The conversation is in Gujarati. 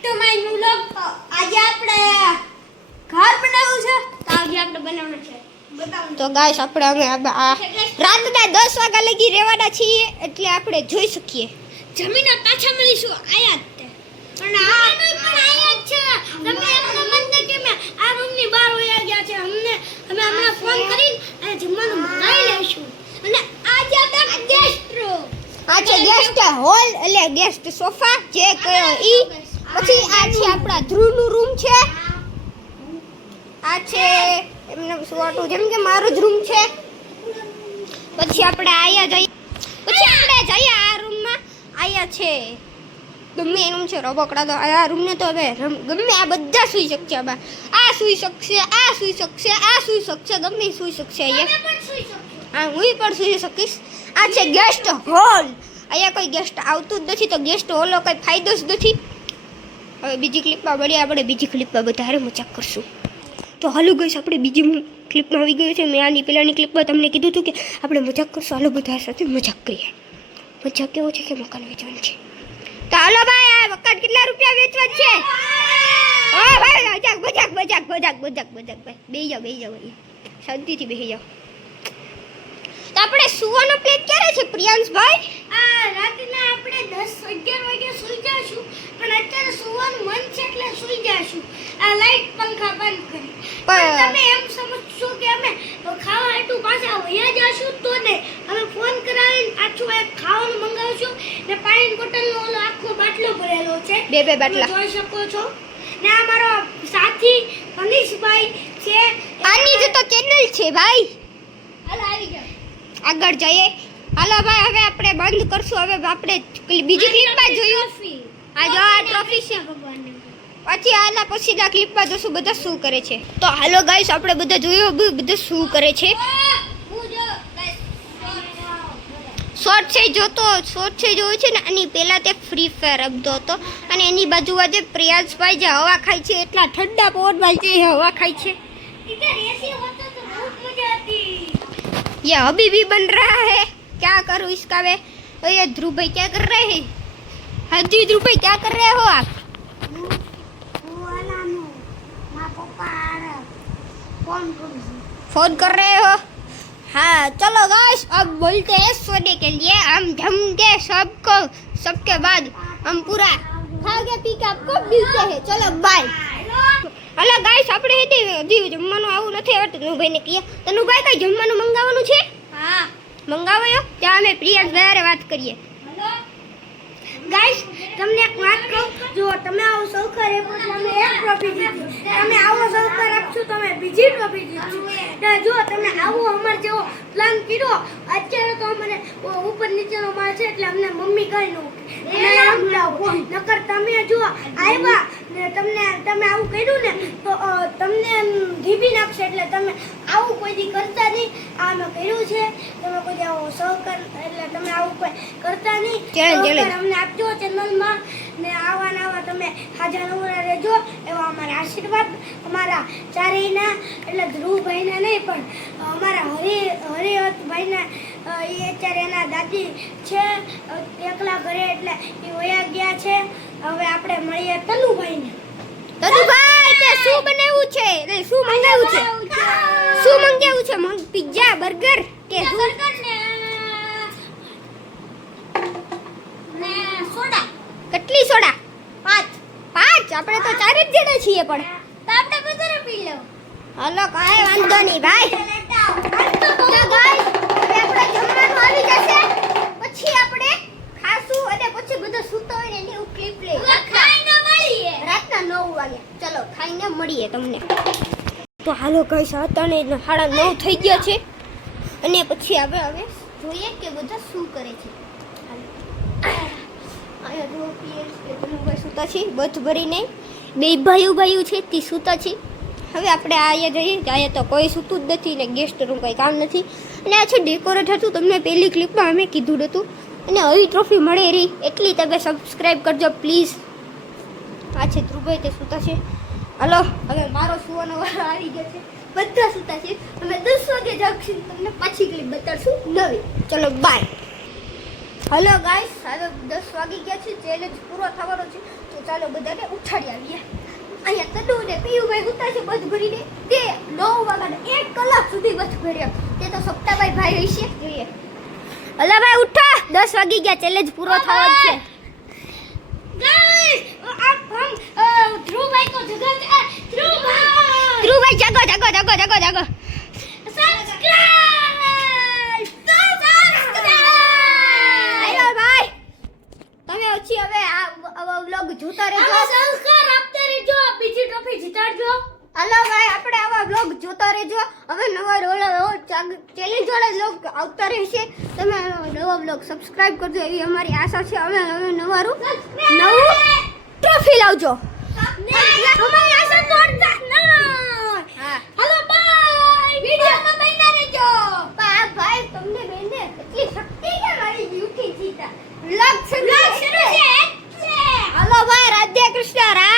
To my new vlog. આજે આપણે ઘર બનાવવું છે. તો આજે આપણે બનાવવાનું છે. બતાવો તો ગાઈસ આપણે અમે આ રાતના 10 વાગ્યા લગી રહેવાના છીએ એટલે આપણે જોઈ શકીએ. જમીન પાછા મળીશું આયા જ તે. પણ આ પણ આયા જ છે. તમે એમને મન કે મે આ રૂમની બહાર વયા ગયા છે. અમે હમણાં ફોન કરીને અને જમવાનું મંગાવી લઈશું. અને આજે આપણે ગેસ્ટ રૂમ. આ છે ગેસ્ટ હોલ એટલે ગેસ્ટ સોફા જે કયો ઈ. પછી આ છે આપણા ધ્રુવનું રૂમ છે. આ છે એમને સુવાટું જેમ કે મારો જ રૂમ છે. પછી આપણે આયા જઈએ. પછી આપણે જઈએ આ રૂમમાં. આયા છે ગમે એનું છે રબકડા તો આ રૂમને તો હવે ગમે આ બધા સુઈ શકશે. આ સુઈ શકશે, આ સુઈ શકશે, આ સુઈ શકશે, ગમે સુઈ શકશે. અહીંયા હા હું પણ સુઈ શકીશ. આ છે ગેસ્ટ હોલ. અહીંયા કોઈ ગેસ્ટ આવતું જ નથી તો ગેસ્ટ હોલનો કોઈ ફાયદો જ નથી. હવે બીજી ક્લિપમાં મળીએ. આપણે બીજી ક્લિપમાં વધારે મજાક કરશું. તો હાલો ગાઈસ આપણે બીજી ક્લિપમાં આવી ગયું છે. મેં આની પહેલાંની ક્લિપમાં તમને કીધું હતું કે આપણે મજાક કરશું. હાલો બધા સાથે મજાક કરીએ. મજાક કેવો છે કે મકાન વેચવાનું છે. તો હાલો ભાઈ આ મકાન કેટલા રૂપિયા વેચવા છે? ઓ ભાઈ મજાક મજાક મજાક મજાક મજાક મજાક ભાઈ બેહી જાઓ ભાઈ શાંતિથી બેહી જાઓ. તો આપણે સુવાનો પ્લેન ક્યારે છે પ્રિયાંશભાઈ? આ રાતના આપણે 10-11 વાગે સૂઈ જાશું. પણ અત્યારે સુવાનું મન છે એટલે સૂઈ જાશું. આ લાઈટ પંખા બંધ કરી. પણ તમે એમ સમજશો કે અમે ખાવા હાટું પાછા વયા જાશું તો ને અમે ફોન કરાવીને પાછું એક ખાવાનું મંગાવશું ને પાણીની બોટલનો ઓલો આખો બાટલો ભરેલો છે. બે બાટલા તમે જોઈ શકો છો. ને આ મારો સાથી મનીષભાઈ છે. આની જ તો ચેનલ છે ભાઈ. હાલ આવી જાઓ. આગળ જઈએ. હાલો ભાઈ હવે આપણે બંધ કરશું. હવે આપણે બીજી ક્લિપમાં જોયું. આ જો આ ટ્રોફી છે ભગવાનને. પછી આના પછીના ક્લિપમાં જોશું બધા શું કરે છે. તો હાલો ગાઈસ આપણે બધા જોયું બધા શું કરે છે. શોર્ટ છે જોતો શોર્ટ છે જોયું છે ને. આની પહેલા તે ફ્રી ફાયર રમતો હતો અને એની બાજુમાં જે પ્રિયાંશભાઈ જે હવા ખાય છે એટલા ઠંડા પવનમાં જે હવા ખાય છે. इधर ऐसे होता तो बहुत मजा आती. ये अभी भी बन रहा है. क्या करूं इसका वे. और ये ध्रुव भाई क्या कर रहे हैं? हाँ जी ध्रुव भाई क्या कर रहे हो आप? फोन कर रहे हो? हाँ चलो गाइस अब बोलते हैं सोने के लिए. हम जम के सबको सबके बाद हम पूरा खा के पी के आपको मिलते हैं. चलो बाय. હલો ગાઈસ આપણે હજી જમવાનું આવું નથી આવડતું. તનુભાઈને કહીએ તનુભાઈ કઈ જમવાનું મંગાવવાનું છે? હા મંગાવ્યો ત્યાં અમે પ્રિયાંશભાઈ વાત કરીએ. હેલો ગાઈસ તમને એક વાત કહું. જો તમે આવો સૌકર એ પણ તમે એક ટ્રોફી જીતી. તમે આવો સૌકર આપશો તમે બીજી ટ્રોફી જીતશો. તો જો તમે આવો અમાર જેવો પ્લાન કર્યો અત્યારે તો અમને ઉપર નીચેનો માળ છે એટલે અમને મમ્મી કહી નો નકર તમે જો આવ્યા ને તમે આવું કર્યું ને તો તમને ધીબી નાખશે. એટલે તમે આવું કોઈ દી કરતા નહીં. આ મેં કર્યું છે. તમે કોઈ આવો સહકાર એટલે તમે આવું કોઈ કરતા નહીં. સહકાર અમને આપજો ચેનલમાં ને આવા તમે હાજર નવરા રહેજો એવા અમારા આશીર્વાદ અમારા ચારેયના એટલે ધ્રુવભાઈના નહીં પણ અમારા હરિહતભાઈના એ અત્યારે એના દાદી છે એકલા ઘરે એટલે એ વયા ગયા છે. હવે આપણે મળીએ તનુભાઈને. તનુભાઈ તે શું બનાવ્યું છે? એટલે શું મંગાવ્યું છે? શું મંગાવ્યું છે? પિઝા બર્ગર કે બર્ગર ને સોડા. કેટલી સોડા? 5. આપણે તો 4 જ જણા છીએ પણ તો આપણે વધારે પી લો. હાલો કાંઈ વાંધો નહીં ભાઈ. તો ગાઈસ હવે આપણે જમવાનું આવી જશે પછી આપણે ખાશું અને પછી બધા સૂતા હોય ને એની હું ક્લિપ લઈ ખાઈને મળીએ રાતના 9 વાગે. ચલો ખાઈને મળીએ તમને. તો હાલો ગાઈસ અત્યારે 9:30 થઈ ગયા છે અને પછી હવે જોઈએ કે બધા શું કરે છે. અહીંયા જો પીએસ કે તનુભાઈ સૂતા છે બથ ભરીને. બે ભાઈઓ છે તે સૂતા છે. હવે આપણે અહીંયા જઈએ. અહીંયા તો કોઈ સૂતું જ નથી ને ગેસ્ટ રૂમ કંઈ કામ નથી. અને આ છે ડેકોરેટ હતું તમને પહેલી ક્લિપમાં અમે કીધું હતું. અને આવી ટ્રોફી મળે રહી એટલી તમે સબસ્ક્રાઈબ કરજો પ્લીઝ. આ છે ધ્રુવભાઈ તે સૂતા છે. હલો હવે મારો સુવાનો વારો આવી ગયો છે. બધા સૂતા છે. અમે 10 વાગે જાગશું. તમને પાછી ક્લિપ બતાડશું નવી. ચલો બાય. હલો ગાઈસ હવે 10 વાગી ગયા છે. ચેલેન્જ પૂરો થવાનો છે તો તો ચાલો બધાને ઉઠાડી આવીએ. અહીંયા તડુ ને પીયુભાઈ ઉતા છે બસ ભરીને તે 9 વાગ્યાના 1 કલાક સુધી બસ ભર્યો. તે તો સપ્તાભાઈ ભાઈ હશે જોઈએ. અલા ભાઈ ઉઠો 10 વાગી ગયા ચેલેન્જ પૂરો થવાનો છે. ગાઈસ हम ધ્રુવભાઈ કો જગત ધ્રુવભાઈ જાગો સબસ્ક્રાઇબ હાલો ભાઈ તમે ઓછી હવે આ વ્લોગ જોતા રહેજો. સંસ્કાર આપતા રહેજો બીજી ટ્રોફી જીતાડજો હાલો ભાઈ આપણે આવા વ્લોગ જોતા રહેજો. હવે નવા ચેલેન્જ વાળા વ્લોગ આવતા રહેશે. તમે નવા વ્લોગ સબસ્ક્રાઇબ કરજો એવી અમારી આશા છે. હવે નવું ટ્રોફી લાવજો. અમારી આશા તોડતા ના હા હેલો બાય વિડિયોમાં બન્યા રહેજો ભાઈ તમને બેને કેટલી શક્તિ છે મારી ડ્યુટી જીતા વ્લોગ શરૂ છે એટલે હાલો ભાઈ રાધે કૃષ્ણ.